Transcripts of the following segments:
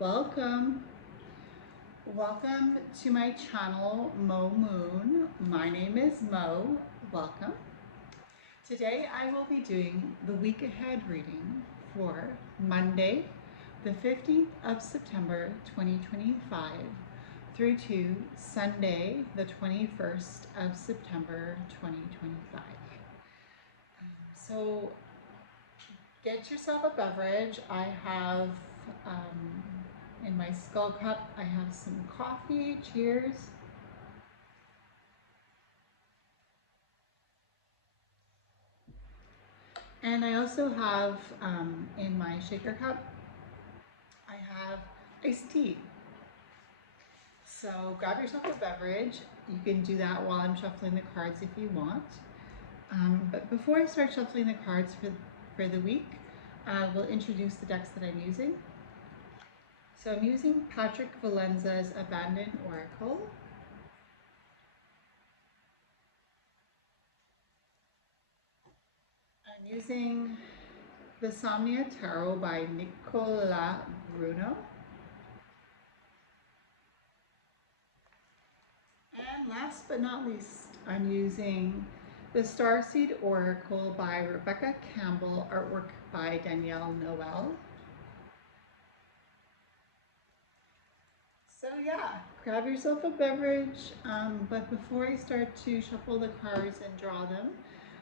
Welcome. Welcome to my channel, Mo Moon. My name is Mo. Welcome. Today I will be doing the week ahead reading for Monday, the 15th of September 2025 through to Sunday, the 21st of September 2025. So get yourself a beverage. I have in my skull cup, I have some coffee. Cheers. And I also have in my shaker cup, I have iced tea. So grab yourself a beverage. You can do that while I'm shuffling the cards if you want. But before I start shuffling the cards for the week, we'll introduce the decks that I'm using. So I'm using Patrick Valenza's Abandoned Oracle. I'm using the Somnia Tarot by Nicola Bruno. And last but not least, I'm using the Starseed Oracle by Rebecca Campbell, artwork by Danielle Noel. So yeah, grab yourself a beverage, but before I start to shuffle the cards and draw them,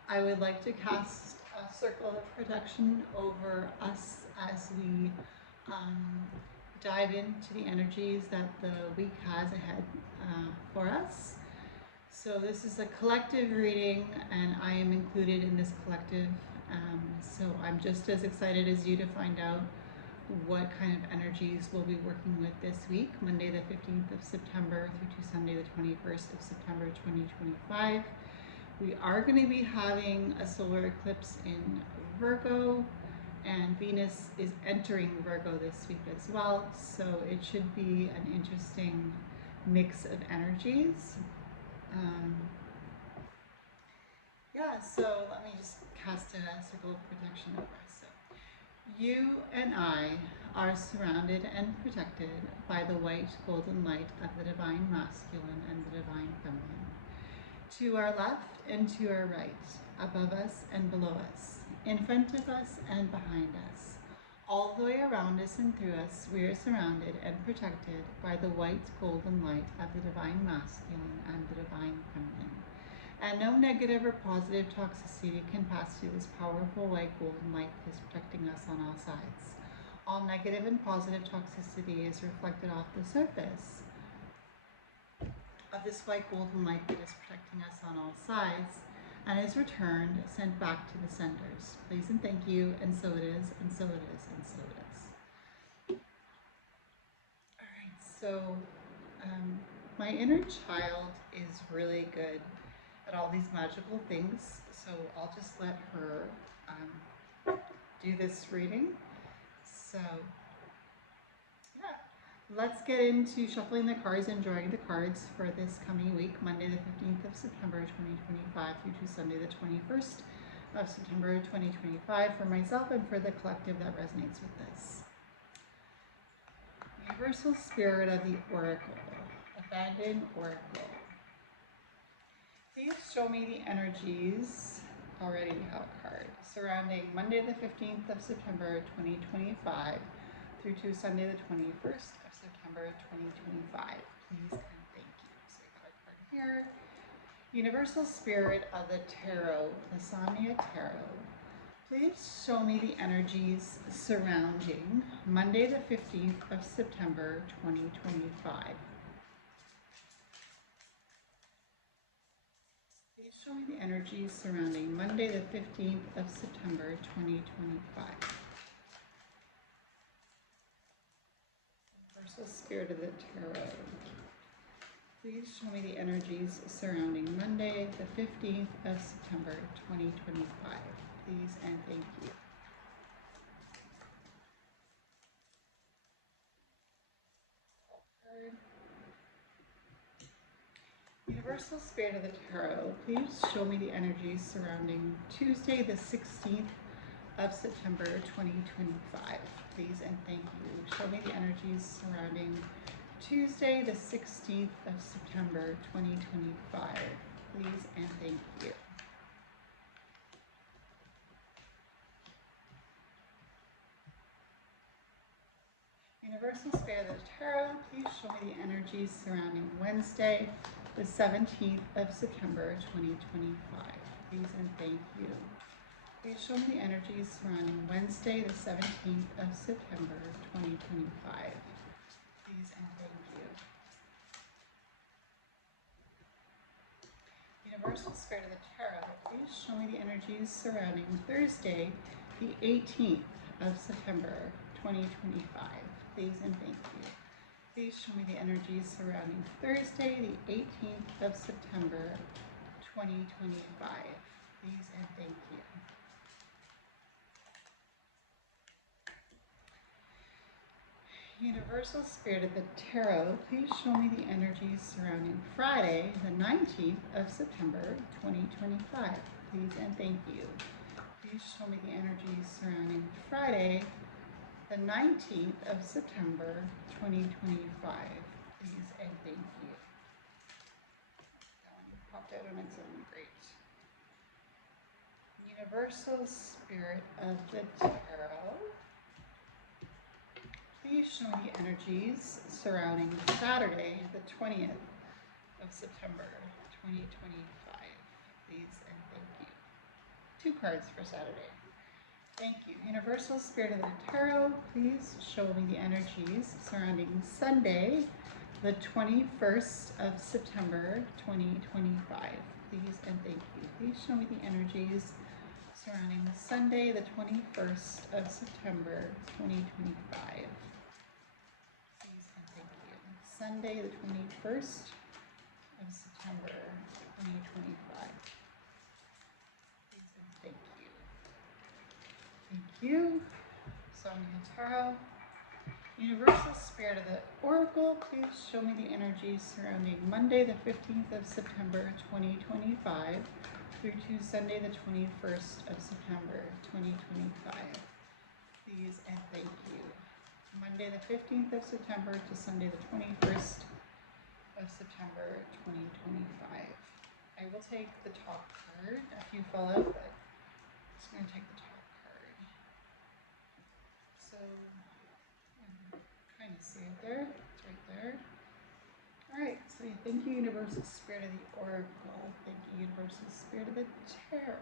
I would like to cast a circle of protection over us as we dive into the energies that the week has ahead for us. So this is a collective reading and I am included in this collective. So I'm just as excited as you to find out what kind of energies we'll be working with this week, Monday the 15th of September through to Sunday the 21st of September 2025. We are going to be having a solar eclipse in Virgo, and Venus is entering Virgo this week as well, so it should be an interesting mix of energies. Yeah, so let me just cast a circle of protection over us. So, you and I are surrounded and protected by the white golden light of the divine masculine and the divine feminine. To our left and to our right, above us and below us, in front of us and behind us, all the way around us and through us, we are surrounded and protected by the white golden light of the divine masculine and the divine feminine. And no negative or positive toxicity can pass through this powerful white golden light that is protecting us on all sides. All negative and positive toxicity is reflected off the surface of this white golden light that is protecting us on all sides and is returned, sent back to the senders. Please and thank you, and so it is, and so it is, and so it is. All right, so my inner child is really good at all these magical things, so I'll just let her do this reading. So yeah, let's get into shuffling the cards and drawing the cards for this coming week, Monday the 15th of September 2025 through to Sunday the 21st of September 2025 for myself and for the collective that resonates with this. Universal Spirit of the Oracle, Abandoned Oracle. Please show me the energies, already we have a card, surrounding Monday the 15th of September 2025 through to Sunday the 21st of September 2025. Please and thank you. So we got a card here. Universal Spirit of the Tarot, the Somnia Tarot. Please show me the energies surrounding Monday the 15th of September 2025. Please show me the energies surrounding Monday the 15th of September 2025. Universal Spirit of the Tarot. Please show me the energies surrounding Monday the 15th of September 2025. Please and thank you. Universal Spirit of the Tarot, please show me the energies surrounding Tuesday the 16th of September 2025. Please and thank you. Show me the energies surrounding Tuesday, the 16th of September 2025. Please and thank you. Universal Spirit of the Tarot, please show me the energies surrounding Wednesday, the 17th of September 2025. Please and thank you. Please show me the energies surrounding Wednesday, the 17th of September 2025. Please and thank you. Universal Spirit of the Tarot, please show me the energies surrounding Thursday, the 18th of September 2025. Please and thank you. Please show me the energies surrounding Thursday, the 18th of September 2025. Please and thank you. Universal Spirit of the Tarot, please show me the energies surrounding Friday, the 19th of September 2025. Please and thank you. Please show me the energies surrounding Friday, the 19th of September 2025. Please and thank you. That one popped out on its own. Great. Universal Spirit of the Tarot, please show me the energies surrounding Saturday, the 20th of September 2025. Please and thank you. 2 cards for Saturday. Thank you. Universal Spirit of the Tarot, please show me the energies surrounding Sunday, the 21st of September 2025. Please and thank you. Please show me the energies surrounding Sunday, the 21st of September 2025. Sunday, the 21st of September, 2025. Please and thank you. Thank you. Sonia Tarot. Universal Spirit of the Oracle, please show me the energies surrounding Monday, the 15th of September, 2025 through to Sunday, the 21st of September, 2025. Please and thank you. Monday the 15th of September to Sunday the 21st of September 2025. I will take the top card. A few fell out, but I'm just going to take the top card. So, I'm trying to see it there. It's right there. Alright, so thank you, Universal Spirit of the Oracle. Thank you, Universal Spirit of the Tarot.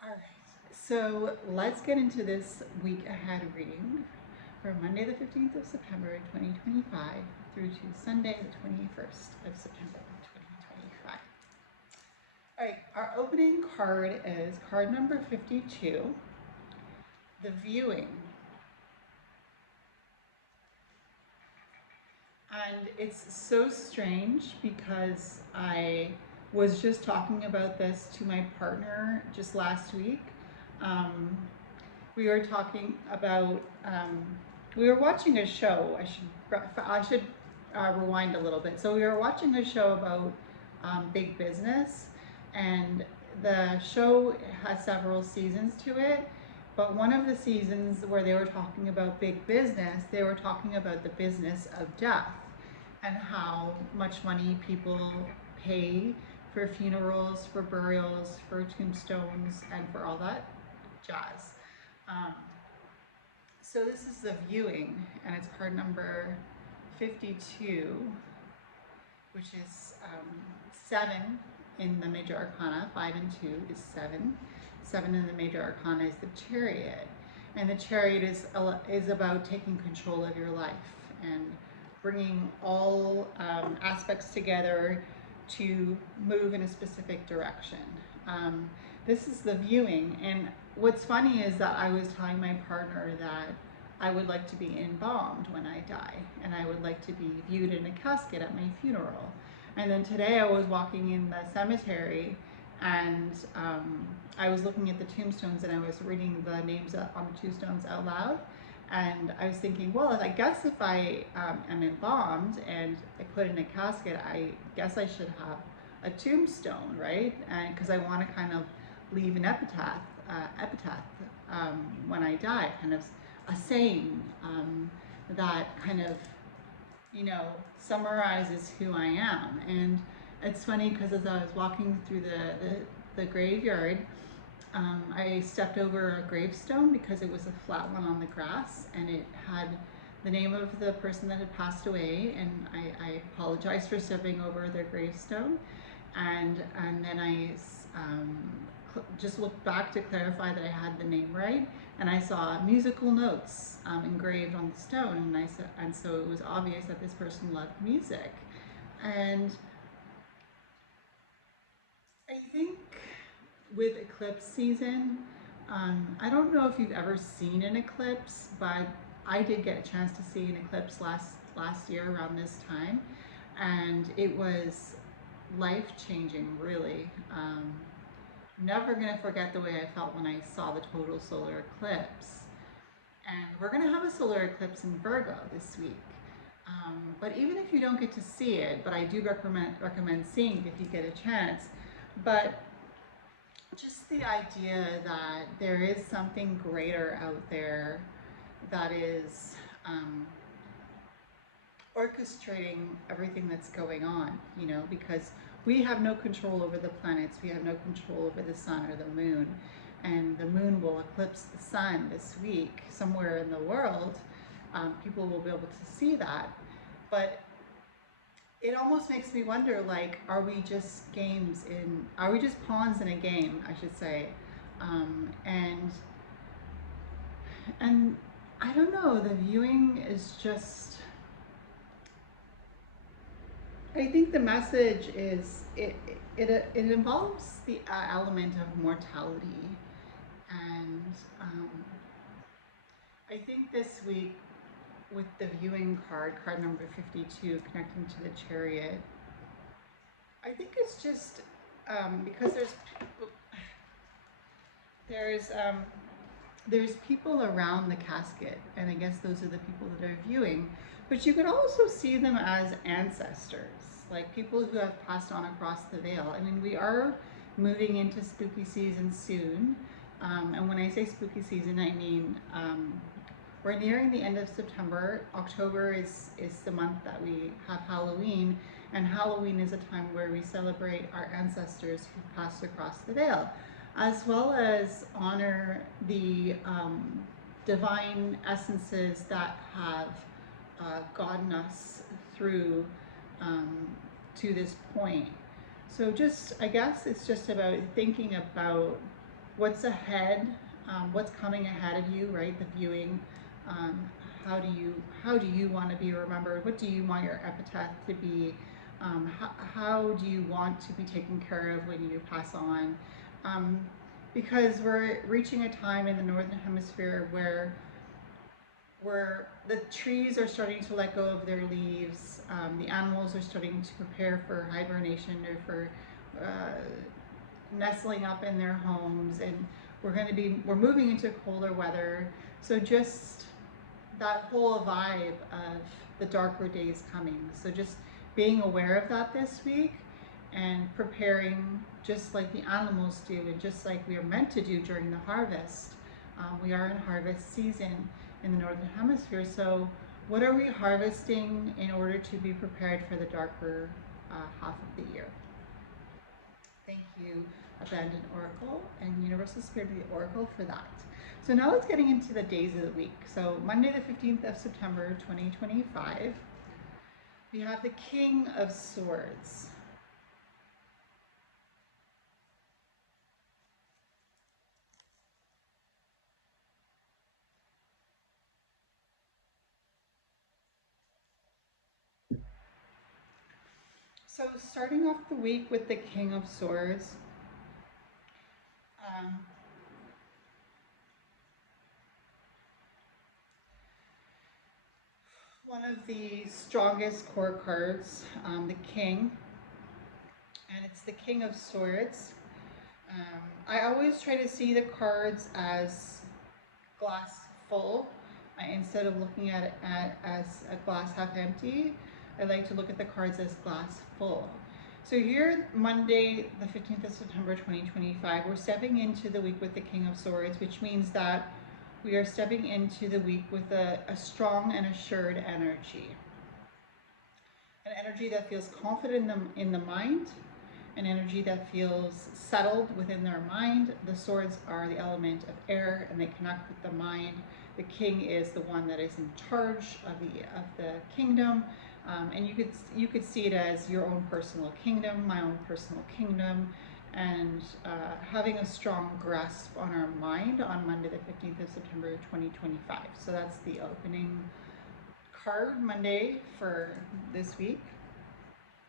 Alright. So let's get into this week ahead reading for Monday the 15th of September 2025 through to Sunday the 21st of September 2025. All right, our opening card is card number 52, The Viewing. And it's so strange because I was just talking about this to my partner just last week. We were talking about, we were watching a show. I should rewind a little bit. So we were watching a show about big business, and the show has several seasons to it. But one of the seasons where they were talking about big business, they were talking about the business of death and how much money people pay for funerals, for burials, for tombstones, and for all that jazz. So this is The Viewing, and it's card number 52, which is 7 in the major arcana. 5 and 2 is 7. 7 in the major arcana is the Chariot, and the Chariot is about taking control of your life and bringing all aspects together to move in a specific direction. This is The Viewing, and what's funny is that I was telling my partner that I would like to be embalmed when I die, and I would like to be viewed in a casket at my funeral. And then today I was walking in the cemetery, and I was looking at the tombstones, and I was reading the names on the tombstones out loud. And I was thinking, well, I guess if I am embalmed and I put in a casket, I guess I should have a tombstone, right? And because I want to kind of leave an epitaph epitaph when I die, kind of a saying that kind of, you know, summarizes who I am. And it's funny because as I was walking through the graveyard, I stepped over a gravestone because it was a flat one on the grass, and it had the name of the person that had passed away, and I apologized for stepping over their gravestone, and then I just looked back to clarify that I had the name right, and I saw musical notes engraved on the stone, and so it was obvious that this person loved music. And I think with eclipse season, I don't know if you've ever seen an eclipse, but I did get a chance to see an eclipse last year around this time, and it was life changing, really. Never gonna forget the way I felt when I saw the total solar eclipse. And we're gonna have a solar eclipse in Virgo this week. But even if you don't get to see it, but I do recommend seeing it if you get a chance. But just the idea that there is something greater out there that is orchestrating everything that's going on, you know, because we have no control over the planets, we have no control over the sun or the moon, and the moon will eclipse the sun this week somewhere in the world. People will be able to see that, but it almost makes me wonder, like, are we just pawns in a game, I should say. And I don't know, the viewing is just, I think the message is it involves the element of mortality, and I think this week with the viewing card number 52, connecting to the Chariot, I think it's just because there's people around the casket, and I guess those are the people that are viewing, but you could also see them as ancestors, like people who have passed on across the veil. I mean, we are moving into spooky season soon, and when I say spooky season, I mean we're nearing the end of September. October is the month that we have Halloween, and Halloween is a time where we celebrate our ancestors who passed across the veil, as well as honor the divine essences that have gotten us through to this point. So just, I guess it's just about thinking about what's ahead, what's coming ahead of you, right? The viewing. How do you want to be remembered? What do you want your epitaph to be? How do you want to be taken care of when you pass on? Because we're reaching a time in the Northern Hemisphere where the trees are starting to let go of their leaves, the animals are starting to prepare for hibernation or for nestling up in their homes, and we're moving into colder weather. So just that whole vibe of the darker days coming. So just being aware of that this week and preparing just like the animals do, and just like we are meant to do during the harvest. We are in harvest season in the Northern Hemisphere. So what are we harvesting in order to be prepared for the darker half of the year? Thank you, Abandoned Oracle and Universal Spirit of the Oracle, for that. So now let's getting into the days of the week. So Monday the 15th of September 2025, we have the King of Swords. So starting off the week with the King of Swords, one of the strongest core cards, the King, and it's the King of Swords. I always try to see the cards as glass full instead of looking at it as a glass half empty. I like to look at the cards as glass full. So here, Monday, the 15th of September, 2025, we're stepping into the week with the King of Swords, which means that we are stepping into the week with a strong and assured energy. An energy that feels confident in the mind, an energy that feels settled within their mind. The swords are the element of air and they connect with the mind. The king is the one that is in charge of the kingdom. And you could see it as your own personal kingdom, my own personal kingdom, and having a strong grasp on our mind on Monday the 15th of September 2025. So that's the opening card Monday for this week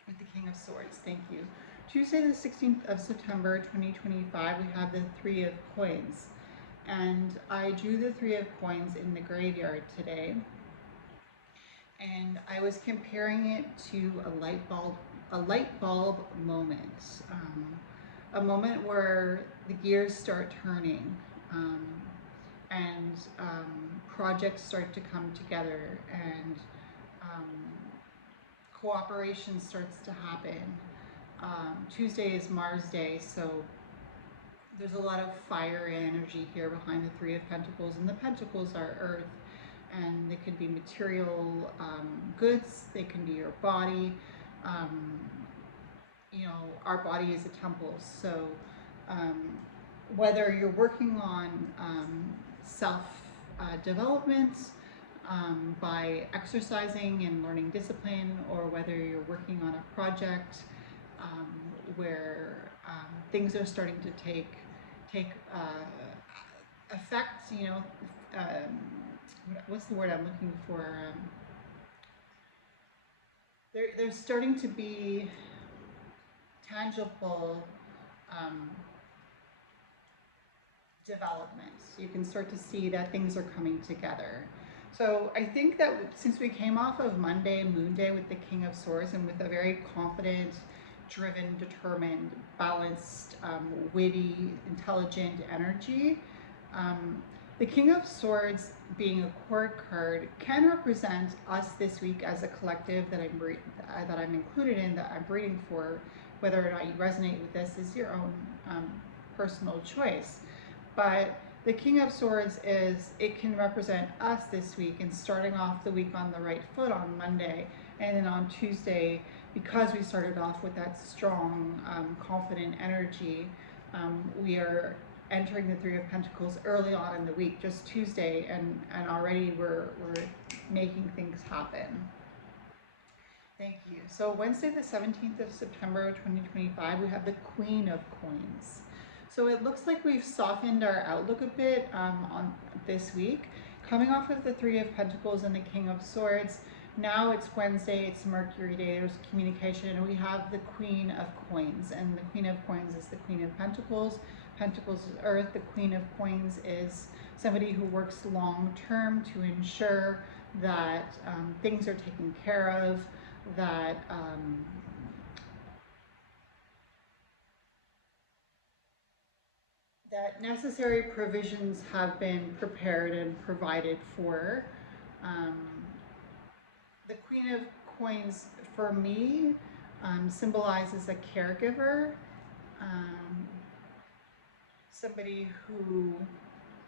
with the King of Swords. Thank you. Tuesday the 16th of September 2025, we have the Three of Coins. And I drew the Three of Coins in the graveyard today. And I was comparing it to a light bulb moment. A moment where the gears start turning and projects start to come together and cooperation starts to happen. Tuesday is Mars Day, so there's a lot of fire energy here behind the Three of Pentacles, and the Pentacles are Earth, and they could be material goods, they can be your body. You know, our body is a temple, so whether you're working on self-development by exercising and learning discipline, or whether you're working on a project where things are starting to take effect, you know, what's the word I'm looking for? There's starting to be tangible developments. You can start to see that things are coming together. So I think that since we came off of Monday, Moon Day, with the King of Swords, and with a very confident, driven, determined, balanced, witty, intelligent energy, the King of Swords, being a court card, can represent us this week as a collective that I'm included in, that I'm reading for. Whether or not you resonate with this is your own personal choice. But the King of Swords it can represent us this week, and starting off the week on the right foot on Monday, and then on Tuesday, because we started off with that strong, confident energy, we are entering the Three of Pentacles early on in the week, just Tuesday, and already we're making things happen. Thank you. So Wednesday the 17th of September 2025, we have the Queen of Coins. So it looks like we've softened our outlook a bit on this week. Coming off of the Three of Pentacles and the King of Swords, now it's Wednesday, it's Mercury Day, there's communication, and we have the Queen of Coins. And the Queen of Coins is the Queen of Pentacles. Pentacles is Earth. The Queen of Coins is somebody who works long term to ensure that things are taken care of, that that necessary provisions have been prepared and provided for. The Queen of Coins, for me, symbolizes a caregiver, somebody who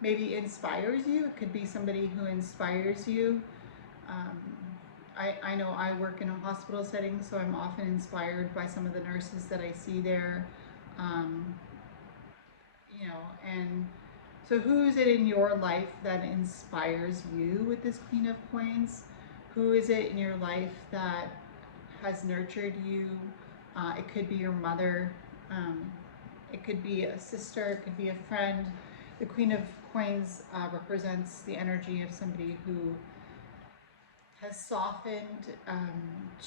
maybe inspires you. It could be somebody who inspires you. I know I work in a hospital setting, so I'm often inspired by some of the nurses that I see there. You know, and so who is it in your life that inspires you with this Queen of Coins? Who is it in your life that has nurtured you? It could be your mother. It could be a sister. It could be a friend. The Queen of Coins represents the energy of somebody who has softened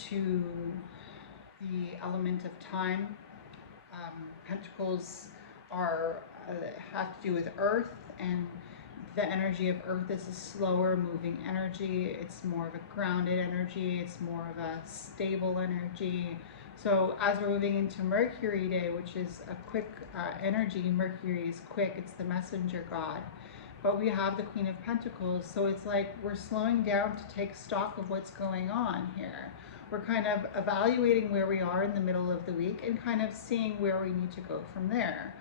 to the element of time. Pentacles have to do with Earth, and the energy of Earth is a slower moving energy. It's more of a grounded energy. It's more of a stable energy. So as we're moving into Mercury Day, which is a quick energy, Mercury is quick. It's the messenger god. But we have the Queen of Pentacles, so it's like we're slowing down to take stock of what's going on here. we're kind of evaluating where we are in the middle of the week and kind of seeing where we need to go from there.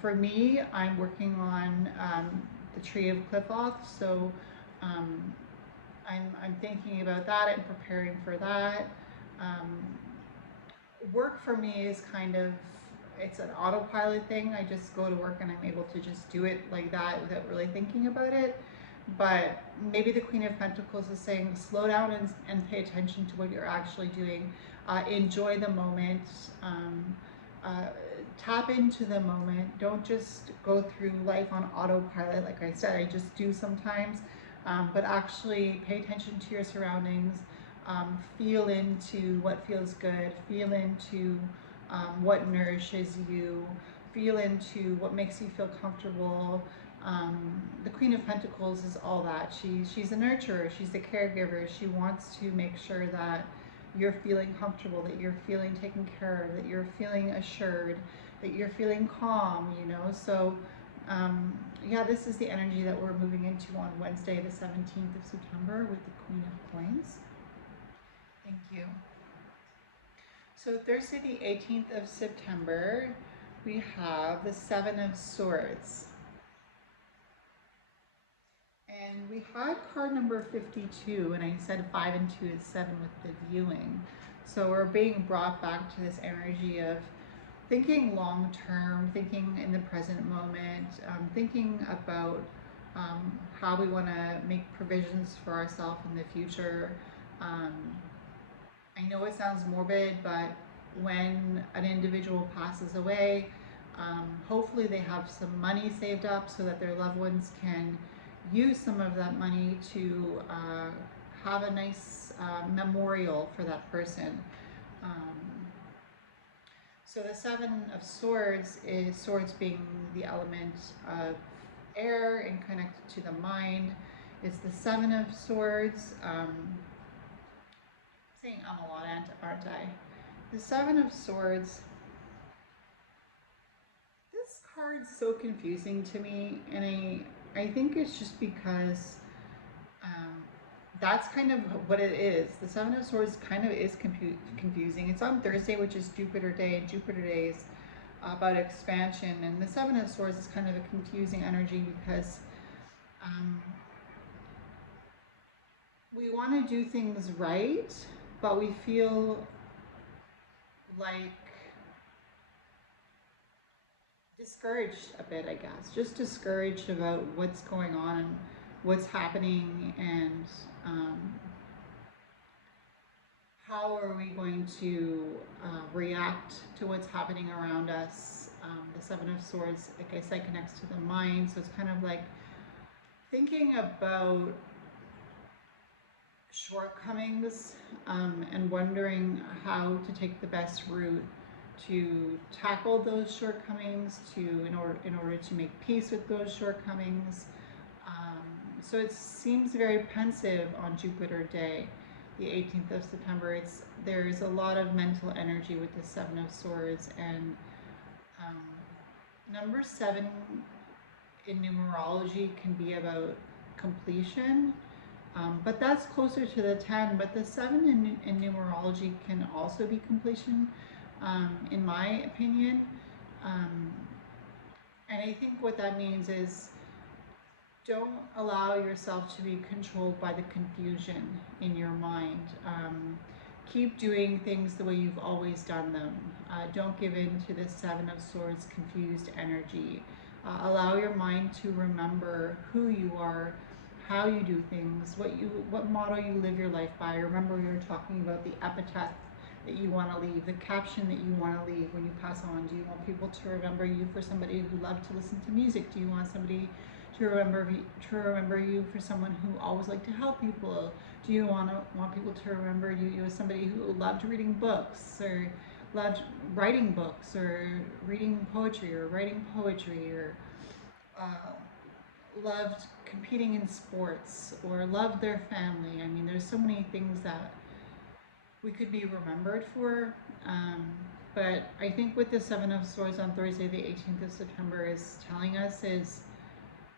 For me, I'm working on the Tree of Qliphoth, so um, I'm thinking about that and preparing for that. Um, Work for me is kind of, it's an autopilot thing. I just go to work and I'm able to just do it like that without really thinking about it. But maybe the Queen of Pentacles is saying slow down and pay attention to what you're actually doing. Enjoy the moment. Uh, Tap into the moment. Don't just go through life on autopilot. Like I said, I just do sometimes. But actually pay attention to your surroundings. Feel into what feels good. Feel into what nourishes you. Feel into what makes you feel comfortable. The Queen of Pentacles is all that. She's a nurturer. She's a caregiver. She wants to make sure that you're feeling comfortable, that you're feeling taken care of, that you're feeling assured, that you're feeling calm, you know. So yeah, this is the energy that we're moving into on Wednesday, the 17th of September with the Queen of Coins. Thank you. So Thursday, the 18th of September, we have the Seven of Swords. And we had card number 52, and I said 5 and 2 is 7 with the viewing. So we're being brought back to this energy of thinking long term, thinking in the present moment, thinking about how we want to make provisions for ourselves in the future. I know it sounds morbid, but when an individual passes away, hopefully they have some money saved up so that their loved ones can use some of that money to have a nice memorial for that person. So the Seven of Swords is swords being the element of air and connected to the mind. It's the Seven of Swords. Saying I'm a lot, aren't I? The Seven of Swords. This card's so confusing to me, and I think it's just because that's kind of what it is. The Seven of Swords kind of is confusing. It's on Thursday, which is Jupiter Day, and Jupiter Day is about expansion. And the Seven of Swords is kind of a confusing energy because we want to do things right, but we feel like discouraged a bit, I guess. Just discouraged about what's going on and what's happening, and how are we going to react to what's happening around us. The Seven of Swords, like I said, connects to the mind, so it's kind of like thinking about shortcomings and wondering how to take the best route to tackle those shortcomings, in order to make peace with those shortcomings. So it seems very pensive on Jupiter Day, the 18th of September. There's a lot of mental energy with the Seven of Swords, and number 7 in numerology can be about completion. But that's closer to the 10, but the 7 in numerology can also be completion, in my opinion. And I think what that means is don't allow yourself to be controlled by the confusion in your mind. Keep doing things the way you've always done them. Don't give in to the Seven of Swords confused energy. Allow your mind to remember who you are, how you do things, what motto you live your life by. Remember, we were talking about the epitaph that you want to leave, the caption that you want to leave when you pass on. Do you want people to remember you for somebody who loved to listen to music? Do you want somebody to remember you for someone who always liked to help people? Do you want people to remember you as somebody who loved reading books, or loved writing books, or reading poetry, or writing poetry, or loved competing in sports, or loved their family? I mean, there's so many things that we could be remembered for. But I think what the Seven of Swords on Thursday, the 18th of September is telling us is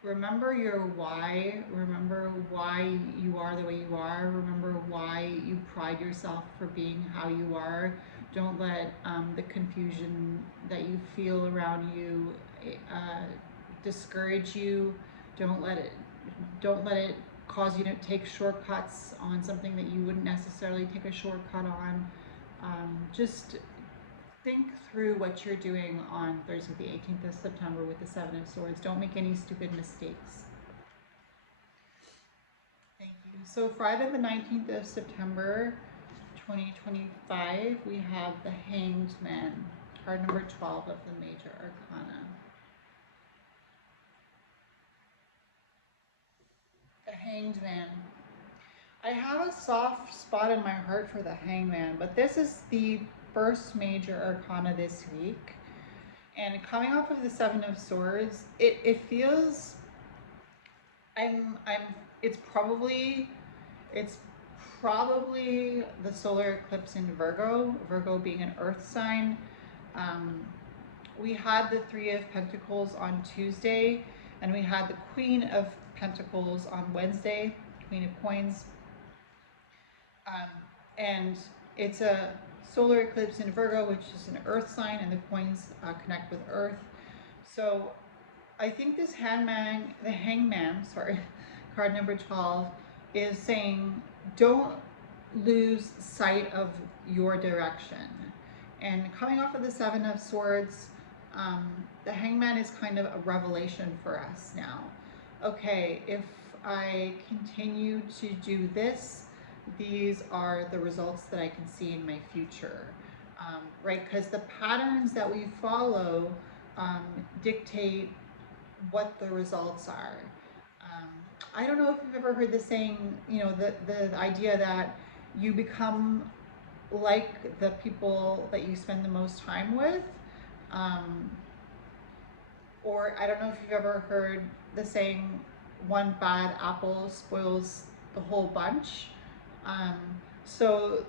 Remember your why. Remember why you are the way you are. Remember why you pride yourself for being how you are. Don't let the confusion that you feel around you uh, discourage you. Don't let it. Don't let it cause you to take shortcuts on something that you wouldn't necessarily take a shortcut on. Just think through what you're doing on Thursday, the 18th of September with the Seven of Swords. Don't make any stupid mistakes. Thank you. So, Friday, the 19th of September, 2025, we have the Hanged Man, card number 12 of the Major Arcana. The Hanged Man. I have a soft spot in my heart for the Hangman, but this is the first Major Arcana this week. And coming off of the Seven of Swords, it feels I'm it's probably it's probably the solar eclipse in Virgo, Virgo being an earth sign. Um, we had the Three of Pentacles on Tuesday, and we had the Queen of Pentacles on Wednesday, Queen of Coins. And it's a solar eclipse in Virgo, which is an earth sign, and the coins connect with earth. So I think this the hangman, sorry, card number 12, is saying don't lose sight of your direction. And coming off of the Seven of Swords, the hangman is kind of a revelation for us now. Okay, if I continue to do this, these are the results that I can see in my future, right? Because the patterns that we follow dictate what the results are. I don't know if you've ever heard the saying, the idea that you become like the people that you spend the most time with. Or I don't know if you've ever heard the saying, one bad apple spoils the whole bunch. So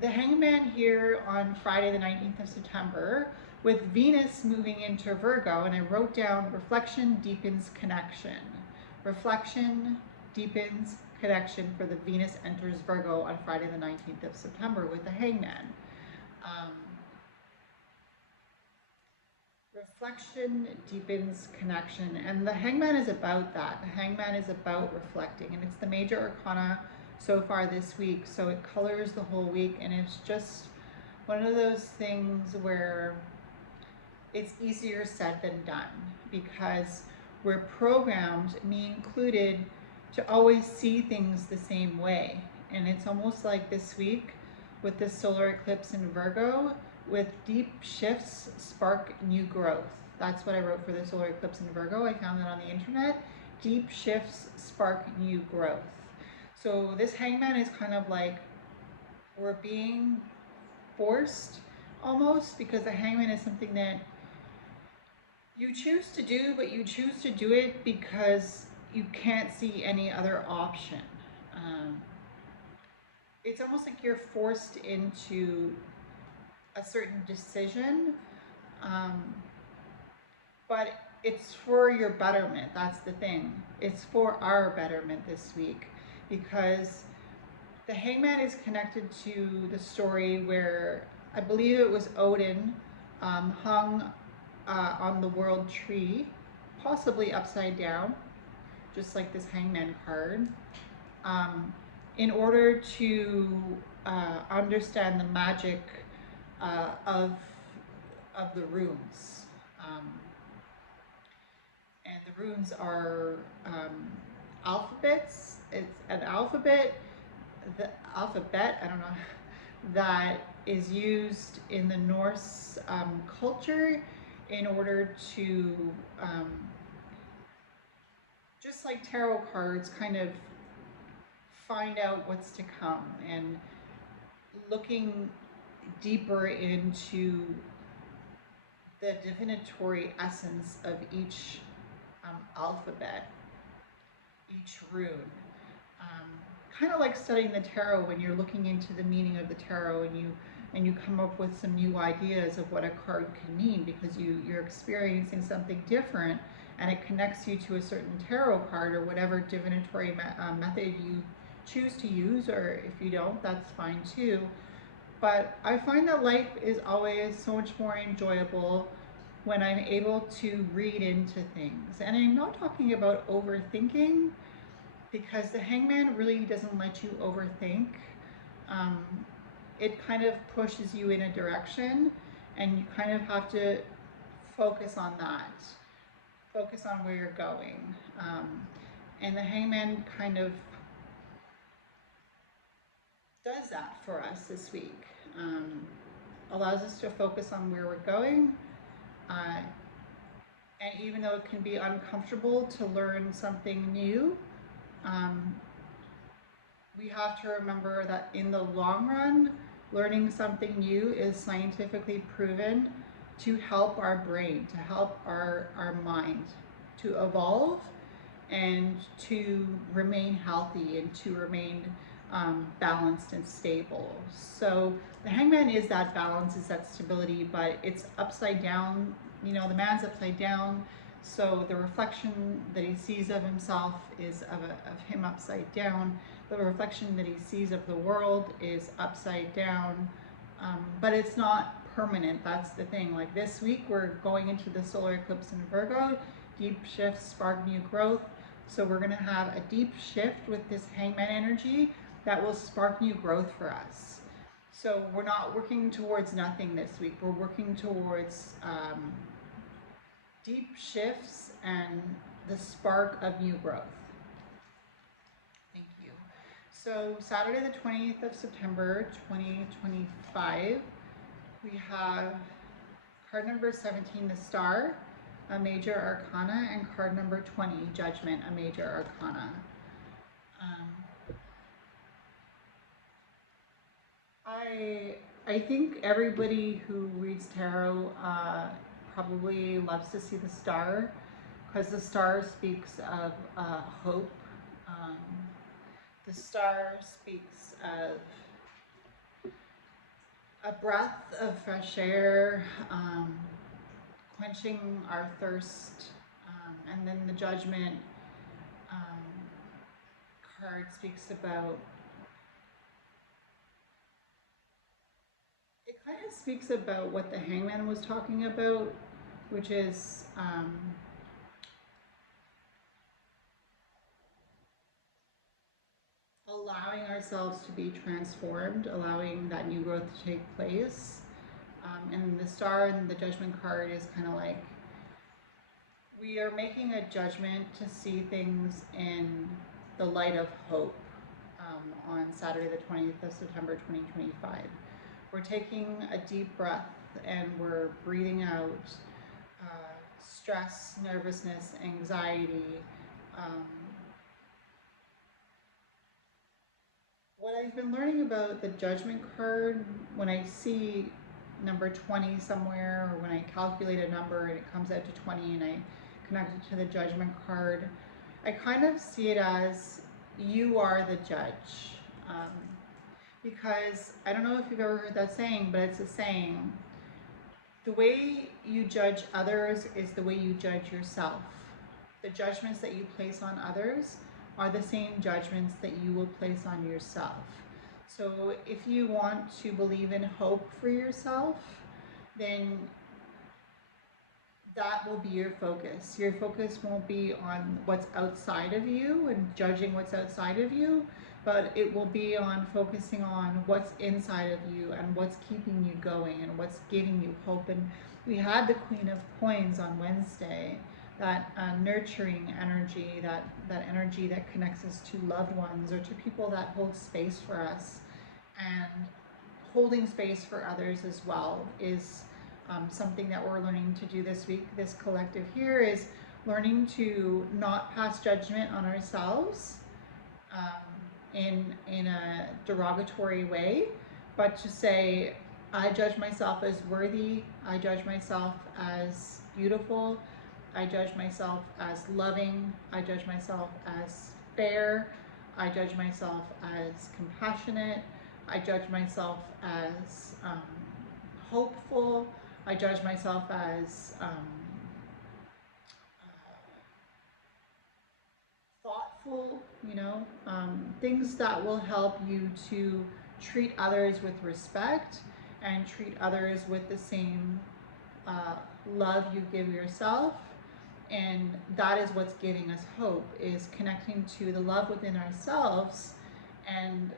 the hangman here on Friday the 19th of September with Venus moving into Virgo, and I wrote down reflection deepens connection. Reflection deepens connection for the Venus enters Virgo on Friday the 19th of September with the hangman. Reflection deepens connection, and the hangman is about that. The hangman is about reflecting, and it's the major arcana so far this week, so it colors the whole week, and it's just one of those things where it's easier said than done because we're programmed, me included, to always see things the same way. And it's almost like this week with this solar eclipse in Virgo, with deep shifts spark new growth. That's what I wrote for the solar eclipse in Virgo. I found that on the internet. Deep shifts spark new growth. So this hangman is kind of like we're being forced almost, because the hangman is something that you choose to do, but you choose to do it because you can't see any other option. It's almost like you're forced into a certain decision, but it's for your betterment. That's the thing. It's for our betterment this week, because the hangman is connected to the story where I believe it was Odin hung on the world tree, possibly upside down, just like this hangman card, in order to understand the magic of the runes. And the runes are alphabets. It's an alphabet, I don't know, that is used in the Norse culture in order to, just like tarot cards, kind of find out what's to come, and looking deeper into the divinatory essence of each alphabet, each rune. Kind of like studying the tarot when you're looking into the meaning of the tarot, and you come up with some new ideas of what a card can mean, because you're experiencing something different and it connects you to a certain tarot card or whatever divinatory method you choose to use, or if you don't, that's fine too. But I find that life is always so much more enjoyable when I'm able to read into things. And I'm not talking about overthinking, because the hangman really doesn't let you overthink. Um, it kind of pushes you in a direction, and you kind of have to focus on that, focus on where you're going. And the hangman kind of does that for us this week. Allows us to focus on where we're going. And even though it can be uncomfortable to learn something new, we have to remember that in the long run, learning something new is scientifically proven to help our brain, to help our mind to evolve and to remain healthy and to remain balanced and stable. So the hangman is that balance, is that stability, but it's upside down. You know, the man's upside down, so the reflection that he sees of himself is of him upside down. The reflection that he sees of the world is upside down, but it's not permanent. That's the thing. Like this week, we're going into the solar eclipse in Virgo. Deep shifts spark new growth. So we're going to have a deep shift with this hangman energy that will spark new growth for us. So we're not working towards nothing this week. We're working towards deep shifts and the spark of new growth. Thank you. So Saturday the 20th of September 2025, we have card number 17, the Star, a major arcana, and card number 20, Judgment, a major arcana. I think everybody who reads tarot probably loves to see the Star, because the Star speaks of hope. The Star speaks of a breath of fresh air, quenching our thirst, and then the Judgment card speaks about, it kind of speaks about what the hangman was talking about, which is allowing ourselves to be transformed, allowing that new growth to take place. And the Star and the Judgment card is kind of like, we are making a judgment to see things in the light of hope on Saturday the 20th of September 2025. We're taking a deep breath and we're breathing out stress, nervousness, anxiety. What I've been learning about the Judgment card, when I see number 20 somewhere, or when I calculate a number and it comes out to 20 and I connect it to the Judgment card, I kind of see it as you are the judge. Because I don't know if you've ever heard that saying, but it's a saying. The way you judge others is the way you judge yourself. The judgments that you place on others are the same judgments that you will place on yourself. So if you want to believe in hope for yourself, then that will be your focus. Your focus won't be on what's outside of you and judging what's outside of you, but it will be on focusing on what's inside of you and what's keeping you going and what's giving you hope. And we had the Queen of Coins on Wednesday, that nurturing energy, that energy that connects us to loved ones or to people that hold space for us. And holding space for others as well is something that we're learning to do this week. This collective here is learning to not pass judgment on ourselves in a derogatory way, but to say, I judge myself as worthy, I judge myself as beautiful, I judge myself as loving, I judge myself as fair, I judge myself as compassionate, I judge myself as hopeful, I judge myself as helpful, you know, things that will help you to treat others with respect and treat others with the same uh, love you give yourself. And that is what's giving us hope, is connecting to the love within ourselves and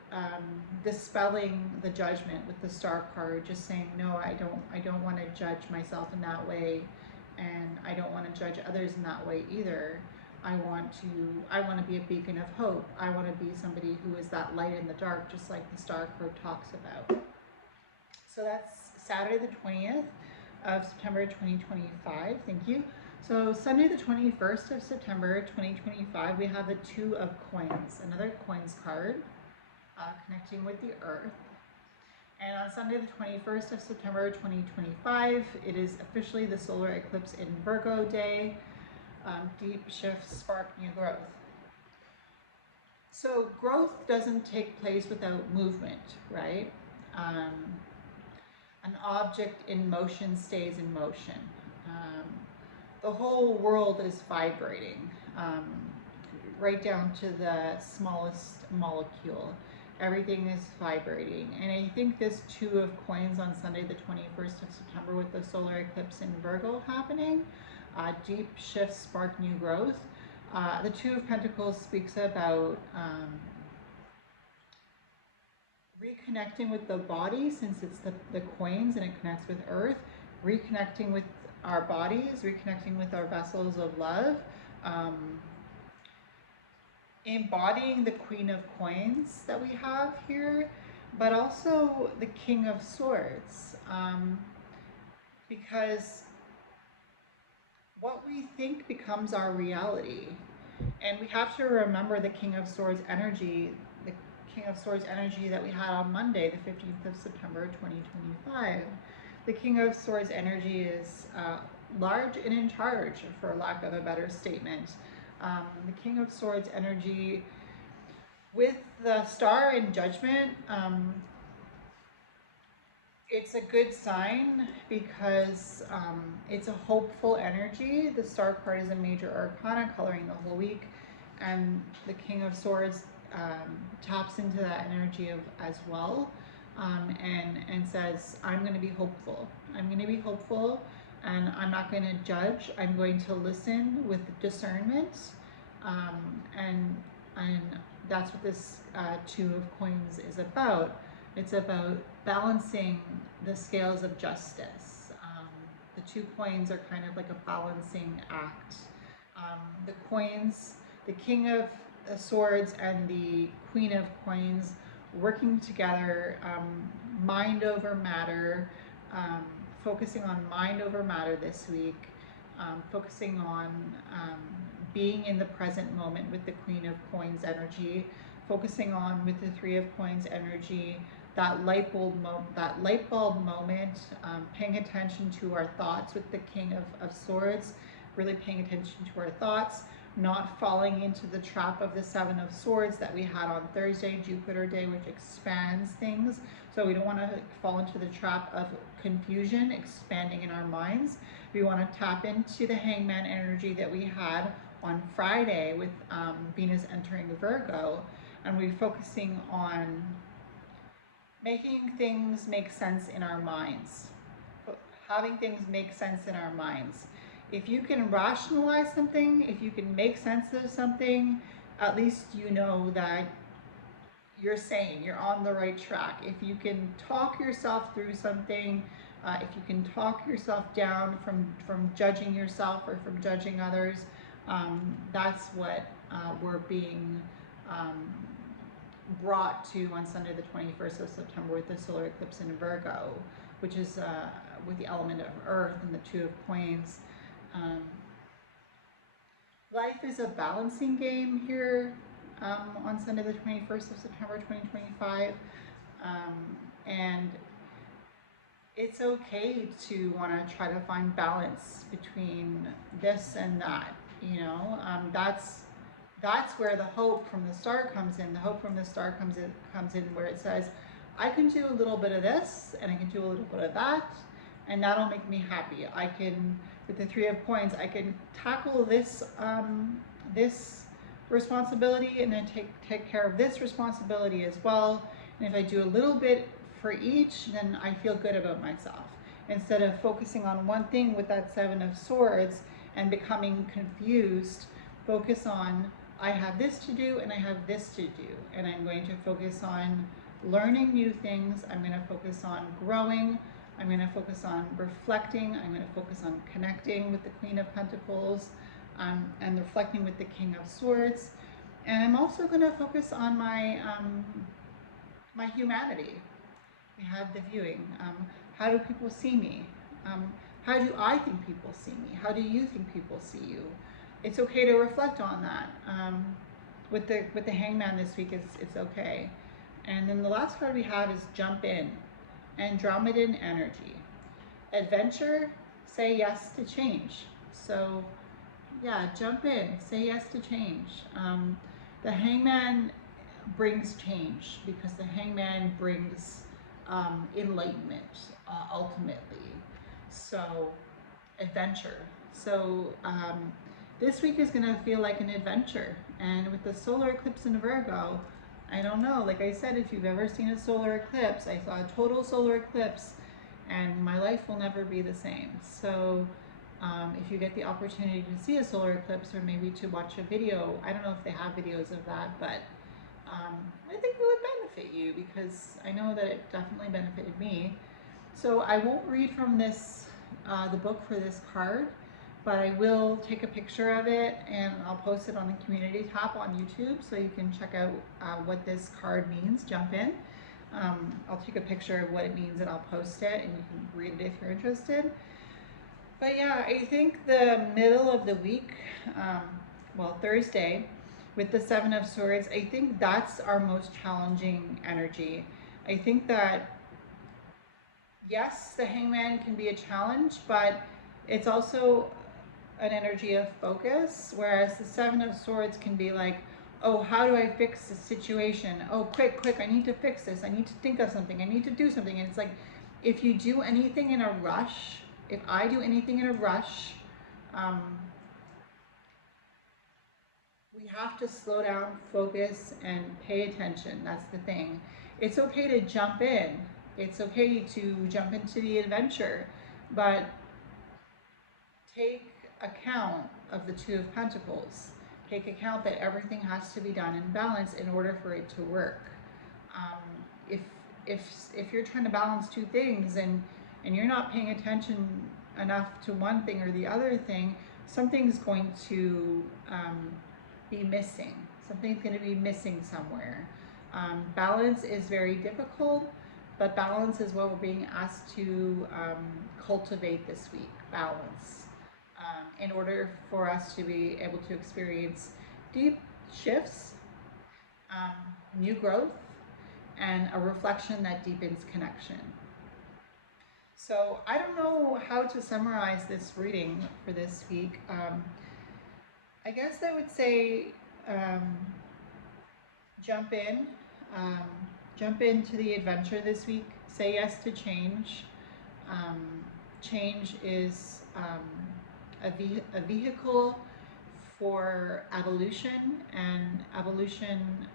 dispelling the judgment with the star card, just saying, no, I don't want to judge myself in that way, and I don't want to judge others in that way either. I want to be a beacon of hope. I want to be somebody who is that light in the dark, just like the star card talks about. So that's Saturday the 20th of September 2025. Thank you. So Sunday the 21st of September 2025, we have the Two of Coins, another coins card, connecting with the earth. And on Sunday the 21st of September 2025, it is officially the solar eclipse in Virgo day. Deep shifts spark new growth. So growth doesn't take place without movement, right? An object in motion stays in motion. The whole world is vibrating, right down to the smallest molecule. Everything is vibrating. And I think this Two of Coins on Sunday the 21st of September, with the solar eclipse in Virgo happening, deep shifts spark new growth. The Two of Pentacles speaks about reconnecting with the body, since it's the coins and it connects with earth, reconnecting with our bodies, reconnecting with our vessels of love, embodying the Queen of Coins that we have here, but also the King of Swords, because what we think becomes our reality. And we have to remember the King of Swords energy, the King of Swords energy that we had on Monday, the 15th of September 2025. The King of Swords energy is large and in charge, for lack of a better statement. The King of Swords energy with the star in Judgment, it's a good sign because it's a hopeful energy. The Star card is a major arcana coloring the whole week, and the King of Swords taps into that energy as well, and says, I'm going to be hopeful. I'm going to be hopeful, and I'm not going to judge. I'm going to listen with discernment, and that's what this Two of Coins is about. It's about balancing the scales of justice. The two coins are kind of like a balancing act. The coins, the King of Swords and the Queen of Coins working together, mind over matter, focusing on mind over matter this week, focusing on being in the present moment with the Queen of Coins energy, focusing on with the Three of Coins energy, that light bulb moment, paying attention to our thoughts with the King of Swords, really paying attention to our thoughts, not falling into the trap of the Seven of Swords that we had on Thursday, Jupiter Day, which expands things. So we don't want to fall into the trap of confusion, expanding in our minds. We want to tap into the Hangman energy that we had on Friday with Venus entering Virgo, and we're focusing on making things make sense in our minds, having things make sense in our minds. If you can rationalize something, if you can make sense of something, at least you know that you're sane, you're on the right track. If you can talk yourself through something, if you can talk yourself down from judging yourself or from judging others, that's what we're being brought to on Sunday the 21st of September with the solar eclipse in Virgo, which is with the element of earth and the Two of Coins. Life is a balancing game here on Sunday the 21st of September 2025, and it's okay to want to try to find balance between this and that, you know. That's where the hope from the star comes in. The hope from the star comes in where it says, I can do a little bit of this and I can do a little bit of that, and that'll make me happy. I can, with the Three of Coins, I can tackle this responsibility and then take care of this responsibility as well. And if I do a little bit for each, then I feel good about myself. Instead of focusing on one thing with that Seven of Swords and becoming confused, focus on, I have this to do and I have this to do. And I'm going to focus on learning new things. I'm going to focus on growing. I'm going to focus on reflecting. I'm going to focus on connecting with the Queen of Pentacles, and reflecting with the King of Swords. And I'm also going to focus on my my humanity. We have the viewing. How do people see me? How do I think people see me? How do you think people see you? It's okay to reflect on that. With the Hangman this week, it's okay. And then the last card we have is Jump In, Andromedan energy. Adventure, say yes to change. So yeah, jump in, say yes to change. The Hangman brings change because the Hangman brings enlightenment, ultimately. So adventure. So this week is going to feel like an adventure. And with the solar eclipse in Virgo, I don't know, like I said, if you've ever seen a solar eclipse, I saw a total solar eclipse and my life will never be the same. So if you get the opportunity to see a solar eclipse or maybe to watch a video, I don't know if they have videos of that, but I think it would benefit you because I know that it definitely benefited me. So I won't read from this, the book for this card, but I will take a picture of it and I'll post it on the community tab on YouTube so you can check out what this card means, Jump In. I'll take a picture of what it means and I'll post it and you can read it if you're interested. But yeah, I think the middle of the week, well, Thursday, with the Seven of Swords, I think that's our most challenging energy. I think that, yes, the Hangman can be a challenge, but it's also an energy of focus, whereas the Seven of Swords can be like, oh, how do I fix the situation? Oh, quick, I need to fix this. I need to think of something. I need to do something. And it's like, if you do anything in a rush, if I do anything in a rush, we have to slow down, focus, and pay attention. That's the thing. It's okay to jump in. It's okay to jump into the adventure, but take account of the Two of Pentacles. Take account that everything has to be done in balance in order for it to work. If you're trying to balance two things and you're not paying attention enough to one thing or the other thing, something's going to be missing. Something's going to be missing somewhere. Balance is very difficult, but balance is what we're being asked to cultivate this week. Balance. In order for us to be able to experience deep shifts, new growth, and a reflection that deepens connection. So I don't know how to summarize this reading for this week. I guess I would say jump into the adventure this week. Say yes to change. Change is a vehicle for evolution, and evolution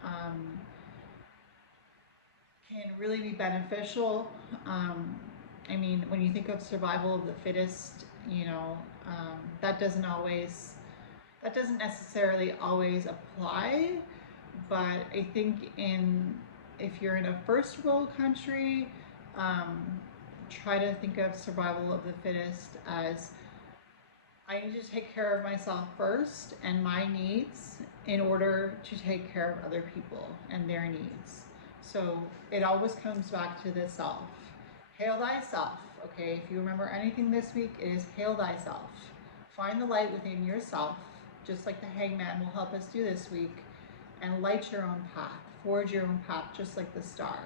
can really be beneficial. I mean, when you think of survival of the fittest, you know, that doesn't necessarily always apply, but I think if you're in a first world country, try to think of survival of the fittest as, I need to take care of myself first and my needs in order to take care of other people and their needs. So it always comes back to the self. Hail thyself, okay? If you remember anything this week, it is hail thyself. Find the light within yourself, just like the Hangman will help us do this week, and light your own path, forge your own path, just like the star.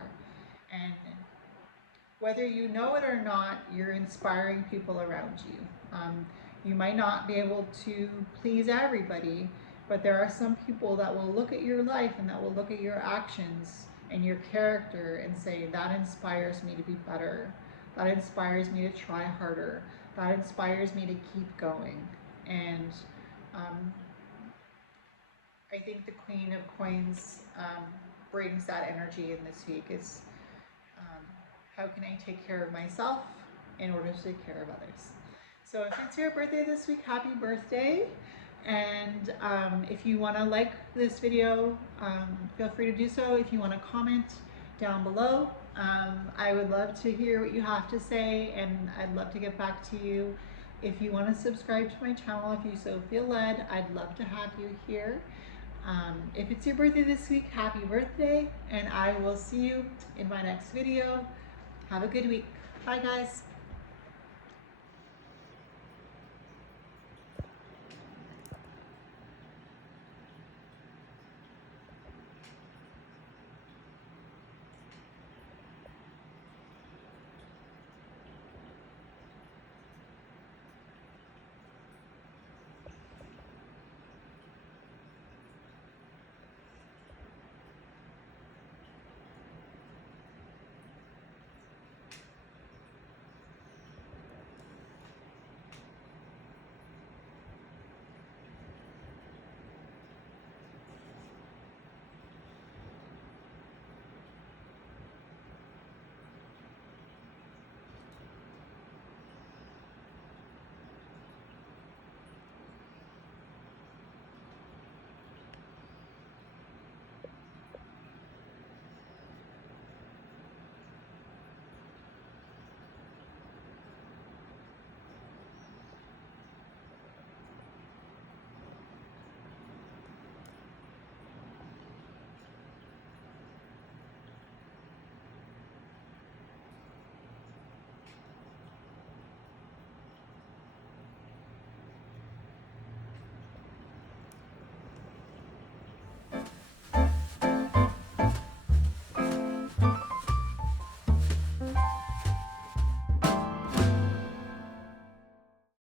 And whether you know it or not, you're inspiring people around you. You might not be able to please everybody, but there are some people that will look at your life and that will look at your actions and your character and say, that inspires me to be better. That inspires me to try harder. That inspires me to keep going. And I think the Queen of Coins brings that energy in this week is um, how can I take care of myself in order to take care of others. So if it's your birthday this week, happy birthday. And if you want to like this video, feel free to do so. If you want to comment down below, I would love to hear what you have to say, and I'd love to get back to you. If you want to subscribe to my channel, if you so feel led, I'd love to have you here. If it's your birthday this week, happy birthday, and I will see you in my next video. Have a good week. Bye, guys.